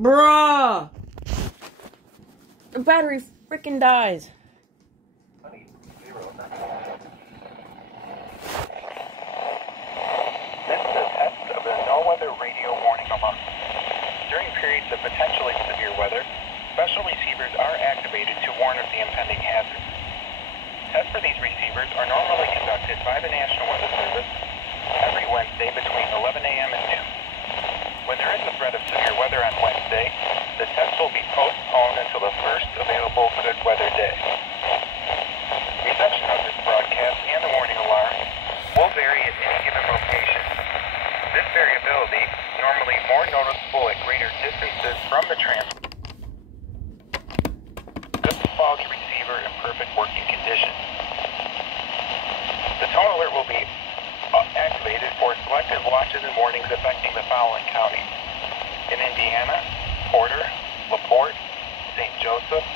Bruh! The battery freaking dies. Radio warning alarm. During periods of potentially severe weather, special receivers are activated to warn of the impending hazard. Tests for these receivers are normally conducted by the National Weather Service every Wednesday between 11 a.m. and noon. When there is a threat of severe weather on Wednesday, the test will be postponed until the first available good weather day. Reception of this broadcast and the warning alarm will vary at any given location. This variability is normally more noticeable at greater distances from the transmitter. Good quality receiver in perfect working condition. The tone alert will be activated for selected watches and warnings affecting the following counties: in Indiana, Porter, LaPorte, St. Joseph,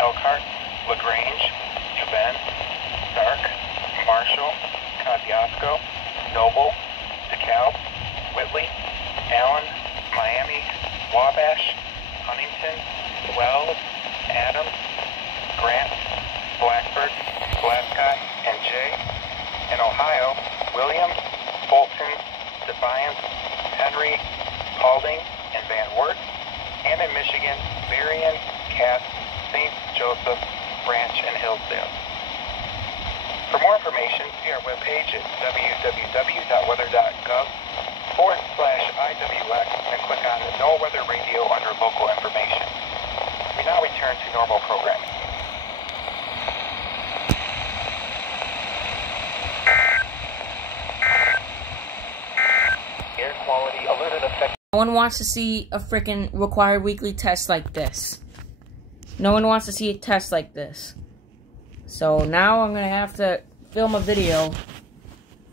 Elkhart, LaGrange, Steuben, Stark, Marshall, Kosciuszko, Noble, DeKalb, Whitley, Allen, Miami, Wabash, Huntington, Wells, Adams, Grant, Blackford, Glasgow, and Jay. In Ohio, Williams, Fulton, Defiance, Henry, Paulding, and Van Wert. And in Michigan, Berrien, Cass, St. Joseph, Branch, and Hillsdale. For more information, see our webpage at www.weather.gov/IWX and click on the No Weather Radio under Local Information. We now return to normal programming. Air quality alerted effect. No one wants to see a freaking required weekly test like this. No one wants to see a test like this. So now I'm gonna have to film a video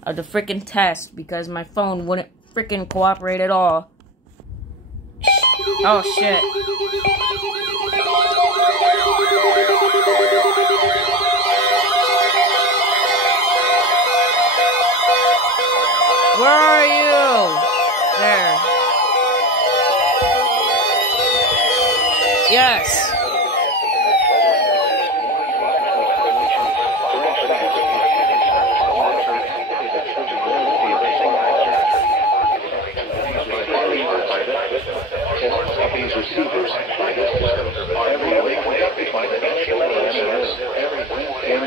of the freaking test because my phone wouldn't freaking cooperate at all. Oh shit. Where are you? There. Yes. These receivers by this system every week by the National Weather Service every Wednesday and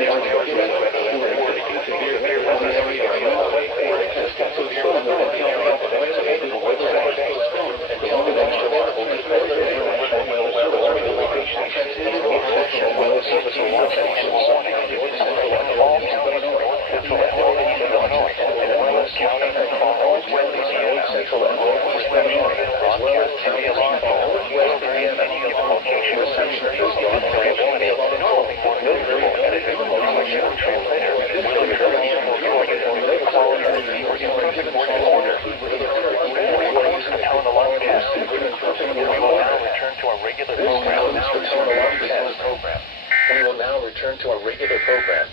we will now return to our regular program.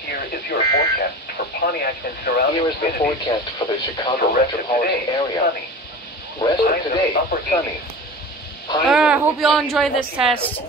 Here is your forecast for Pontiac and surrounding communities. Here is the forecast for the Chicago metropolitan area. Sunny. Rest of today, sunny. I hope you all enjoy this test.